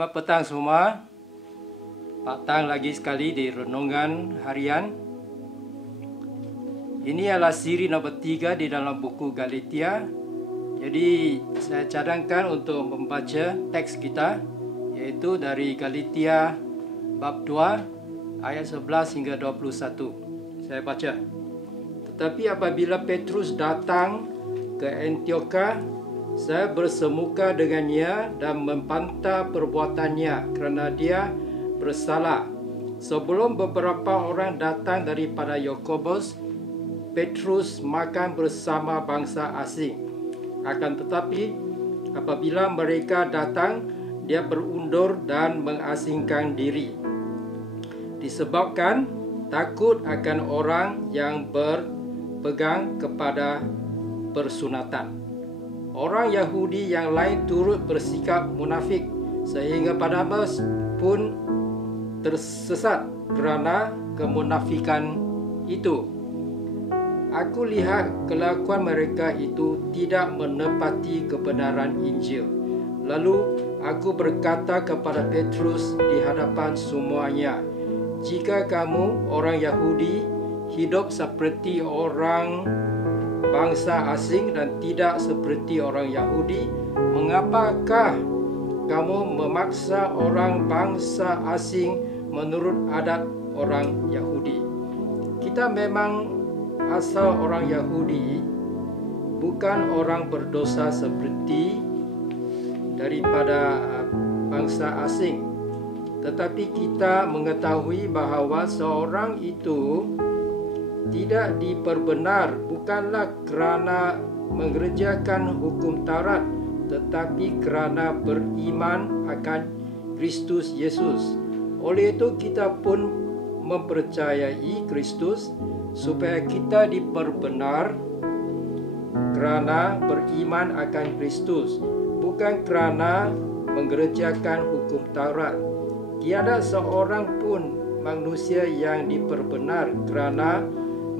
Selamat petang semua. Petang lagi sekali di Renungan Harian. Ini adalah siri nombor 3 di dalam buku Galatia. Jadi saya cadangkan untuk membaca teks kita, yaitu dari Galatia bab 2 ayat 11 hingga 21. Saya baca. Tetapi apabila Petrus datang ke Antiokhia, saya bersemuka dengannya dan membantah perbuatannya kerana dia bersalah. Sebelum beberapa orang datang daripada Yakobus, Petrus makan bersama bangsa asing. Akan tetapi apabila mereka datang, dia berundur dan mengasingkan diri, disebabkan takut akan orang yang berpegang kepada persunatan. Orang Yahudi yang lain turut bersikap munafik, sehingga Barnabas pun tersesat kerana kemunafikan itu. Aku lihat kelakuan mereka itu tidak menepati kebenaran Injil. Lalu aku berkata kepada Petrus di hadapan semuanya, jika kamu orang Yahudi hidup seperti orang bangsa asing dan tidak seperti orang Yahudi, mengapakah kamu memaksa orang bangsa asing menurut adat orang Yahudi? Kita memang asal orang Yahudi, bukan orang berdosa seperti daripada bangsa asing. Tetapi kita mengetahui bahawa seorang itu tidak diperbenar bukanlah kerana mengerjakan hukum Taurat, tetapi kerana beriman akan Kristus Yesus. Oleh itu kita pun mempercayai Kristus supaya kita diperbenar kerana beriman akan Kristus, bukan kerana mengerjakan hukum Taurat. Tiada seorang pun manusia yang diperbenar kerana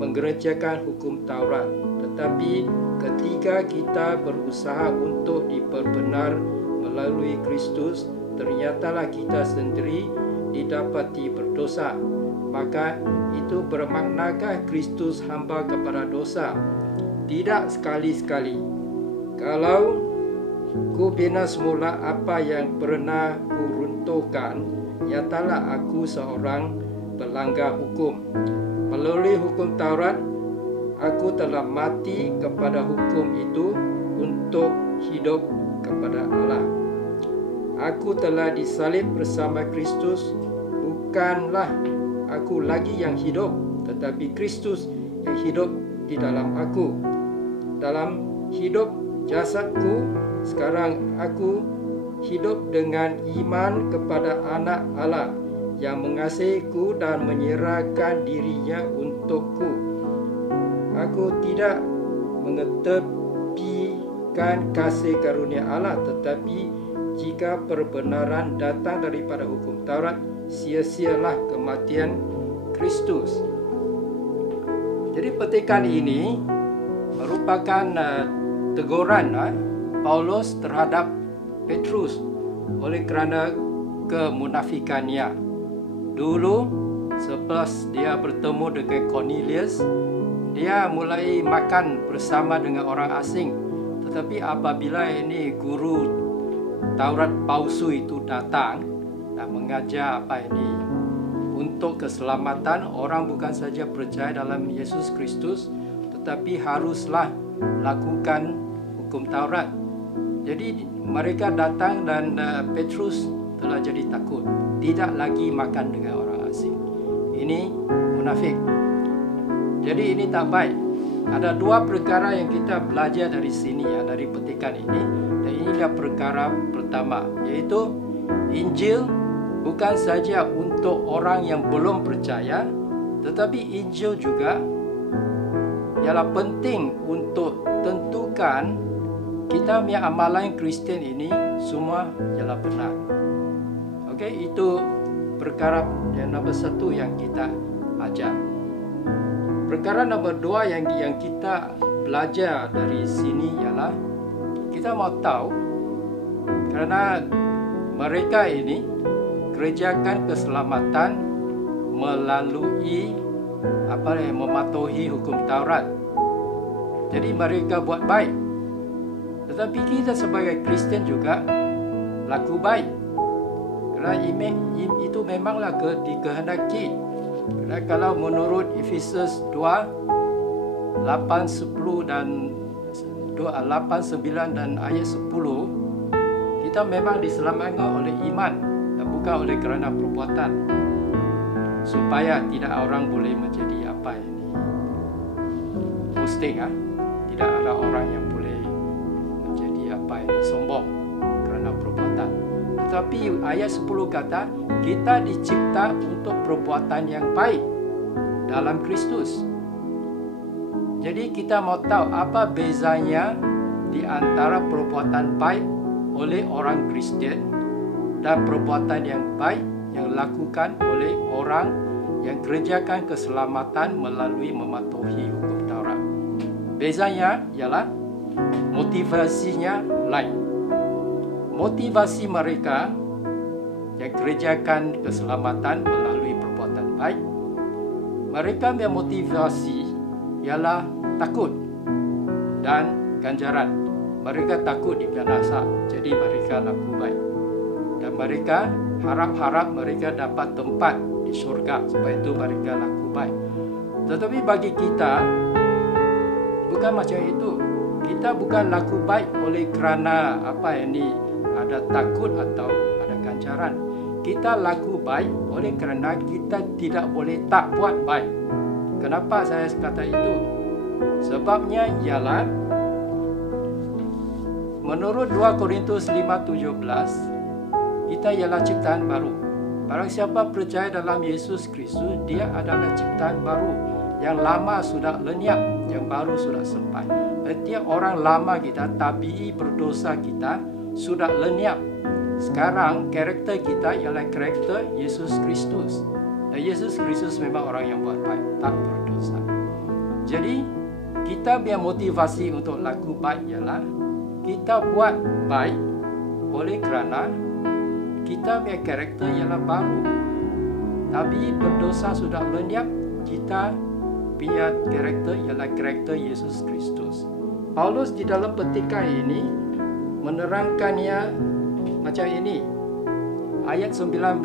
mengerjakan hukum Taurat, tetapi ketika kita berusaha untuk diperbenar melalui Kristus, ternyatalah kita sendiri didapati berdosa. Maka itu bermaknakah Kristus hamba kepada dosa? Tidak sekali-sekali. Kalau ku bina semula apa yang pernah ku runtuhkan, nyatalah aku seorang pelanggar hukum. Melalui hukum Taurat, aku telah mati kepada hukum itu untuk hidup kepada Allah. Aku telah disalib bersama Kristus. Bukanlah aku lagi yang hidup, tetapi Kristus yang hidup di dalam aku. Dalam hidup jasadku, sekarang aku hidup dengan iman kepada Anak Allah yang mengasihiku dan menyerahkan dirinya untukku. Aku tidak mengetepikan kasih karunia Allah, tetapi jika perbenaran datang daripada hukum Taurat, sia-sialah kematian Kristus. Jadi petikan ini merupakan teguran Paulus terhadap Petrus oleh kerana kemunafikannya. Dulu selepas dia bertemu dengan Cornelius, dia mulai makan bersama dengan orang asing. Tetapi apabila ini guru Taurat palsu itu datang dan mengajar apa ini untuk keselamatan orang, bukan saja percaya dalam Yesus Kristus, tetapi haruslah lakukan hukum Taurat. Jadi mereka datang dan Petrus telah jadi takut, tidak lagi makan dengan orang asing. Ini munafik. Jadi ini tak baik. Ada dua perkara yang kita belajar dari sini, dari petikan ini. Dan inilah perkara pertama, yaitu Injil bukan saja untuk orang yang belum percaya, tetapi Injil juga ialah penting untuk tentukan kita punya amalan Kristian ini semua ialah benar. Okey, itu perkara yang nombor 1 yang kita ajar. Perkara nombor 2 yang kita belajar dari sini ialah kita mau tahu, kerana mereka ini kerjakan keselamatan melalui mematuhi hukum Taurat. Jadi mereka buat baik. Tetapi kita sebagai Kristian juga laku baik. Kerana itu memanglah dikehendaki. Kerana kalau menurut Efesus 2 8, 10 dan 8, 9 dan ayat 10, kita memang diselamatkan oleh iman dan bukan oleh kerana perbuatan, supaya tidak orang boleh menjadi boasting. Tidak ada orang yang boleh menjadi sombong kerana perbuatan. Tetapi ayat 10 kata kita dicipta untuk perbuatan yang baik dalam Kristus. Jadi kita mau tahu apa bezanya di antara perbuatan baik oleh orang Kristian dan perbuatan yang baik yang dilakukan oleh orang yang kerjakan keselamatan melalui mematuhi hukum Taurat. Bezanya ialah motivasinya lain. Motivasi mereka yang kerjakan keselamatan melalui perbuatan baik, mereka punya motivasi ialah takut dan ganjaran. Mereka takut dibinasa, jadi mereka laku baik. Dan mereka harap mereka dapat tempat di syurga, sebab itu mereka laku baik. Tetapi bagi kita bukan macam itu. Kita bukan laku baik oleh kerana ada takut atau ada ganjaran. Kita laku baik oleh kerana kita tidak boleh tak buat baik. Kenapa saya kata itu? Sebabnya ialah menurut 2 Korintus 5:17, kita ialah ciptaan baru. Barang siapa percaya dalam Yesus Kristus, dia adalah ciptaan baru. Yang lama sudah lenyap, yang baru sudah sampai. Setiap orang lama kita, tabi'i berdosa kita sudah lenyap. Sekarang karakter kita ialah karakter Yesus Kristus. Dan Yesus Kristus memang orang yang buat baik, tak berdosa. Jadi kita punya motivasi untuk laku baik ialah kita buat baik oleh kerana kita punya karakter ialah baru. Tapi berdosa sudah lenyap, kita punya karakter ialah karakter Yesus Kristus. Paulus di dalam petikan ini menerangkannya macam ini. Ayat 19,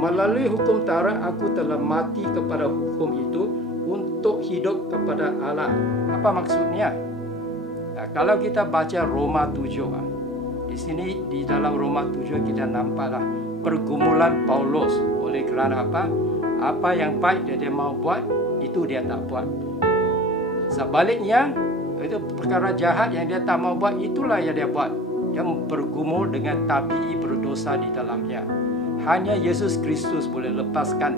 melalui hukum Taurat aku telah mati kepada hukum itu untuk hidup kepada Allah. Apa maksudnya? Kalau kita baca Roma 7, di sini di dalam Roma 7 kita nampaklah pergumulan Paulus oleh kerana apa? Apa yang baik dia mau buat, itu dia tak buat. Sebaliknya, itu perkara jahat yang dia tak mau buat, itulah yang dia buat. Yang bergumul dengan tabi'i berdosa di dalamnya. Hanya Yesus Kristus boleh lepaskan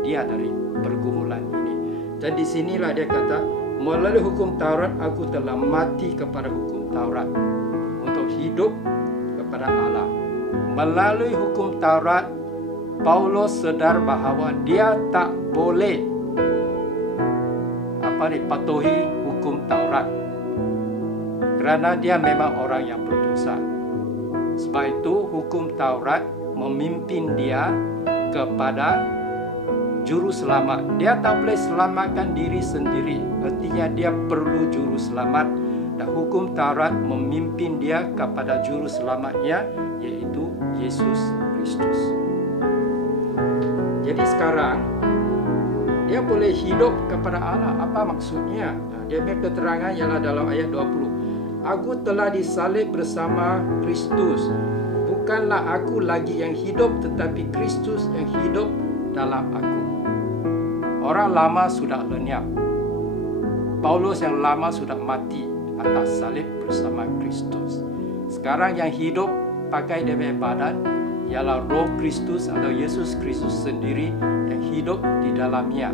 dia dari pergumulan ini. Dan di sinilah dia kata, melalui hukum Taurat aku telah mati kepada hukum Taurat untuk hidup kepada Allah. Melalui hukum Taurat, Paulus sedar bahawa dia tak boleh patuhi hukum Taurat kerana dia memang orang yang berdosa. Sebab itu hukum Taurat memimpin dia kepada juru selamat. Dia tak boleh selamatkan diri sendiri. Artinya dia perlu juru selamat. Dan hukum Taurat memimpin dia kepada juru selamatnya, yaitu Yesus Kristus. Jadi sekarang dia boleh hidup kepada Allah. Apa maksudnya? Dia punya keterangan ialah dalam ayat 20. Aku telah disalib bersama Kristus. Bukanlah aku lagi yang hidup, tetapi Kristus yang hidup dalam aku. Orang lama sudah lenyap. Paulus yang lama sudah mati atas salib bersama Kristus. Sekarang yang hidup pakai dia badan ialah roh Kristus atau Yesus Kristus sendiri yang hidup di dalamnya.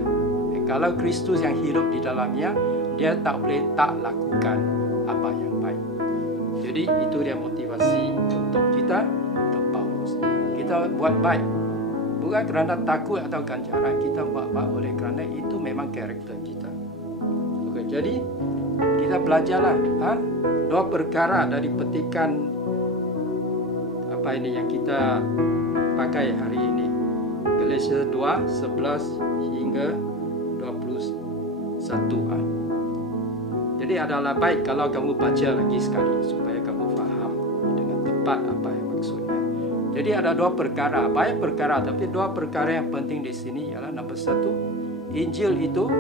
Kalau Kristus yang hidup di dalamnya, dia tak boleh tak lakukan apa yang baik. Jadi itu dia motivasi untuk kita, untuk Paulus. Kita buat baik bukan kerana takut atau ganjaran, kita buat baik oleh kerana itu memang karakter kita. Okey, jadi kita belajarlah dua perkara dari petikan apa ini yang kita pakai hari ini. Galatia 2, 11 hingga 21. Jadi adalah baik kalau kamu baca lagi sekali supaya kamu faham dengan tepat apa yang maksudnya. Jadi ada dua perkara, banyak perkara, tapi dua perkara yang penting di sini ialah nombor satu, Injil itu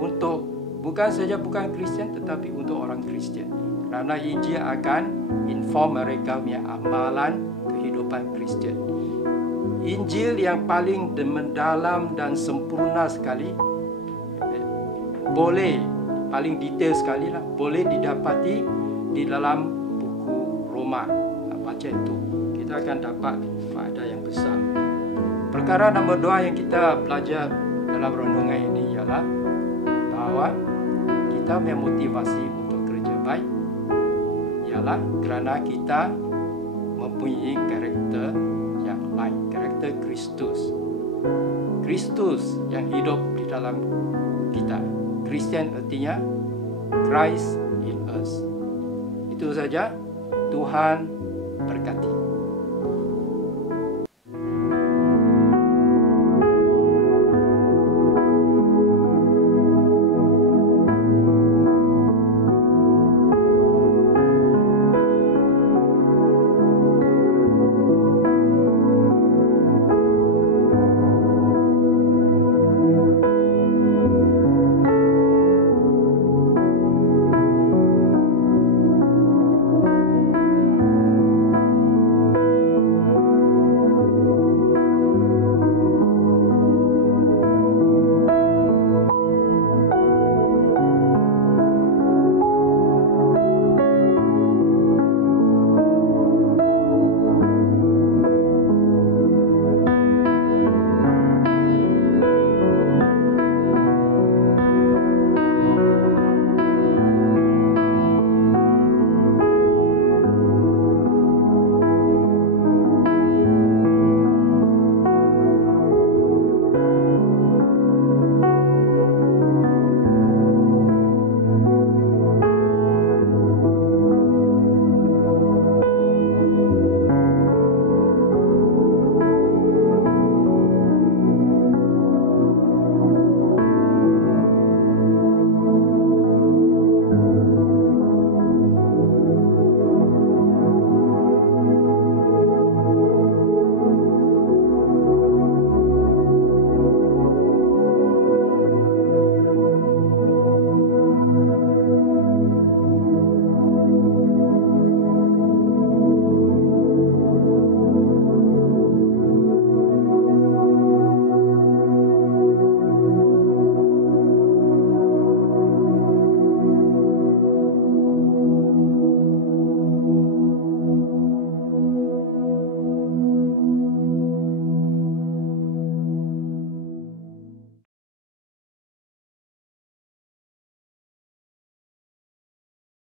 untuk bukan saja bukan Kristen tetapi untuk orang Kristen. Karena Injil akan inform mereka punya amalan kehidupan Kristen. Injil yang paling mendalam dan sempurna sekali, boleh paling detail sekali lah, boleh didapati di dalam buku Roma. Baca itu, kita akan dapat faedah yang besar. Perkara nombor 2 yang kita belajar dalam renungan ini ialah bahwa kita punya motivasi untuk kerja baik ialah kerana kita mempunyai karakter yang lain, karakter Kristus. Kristus yang hidup di dalam kita. Kristen artinya Christ in us. Itu saja. Tuhan berkati.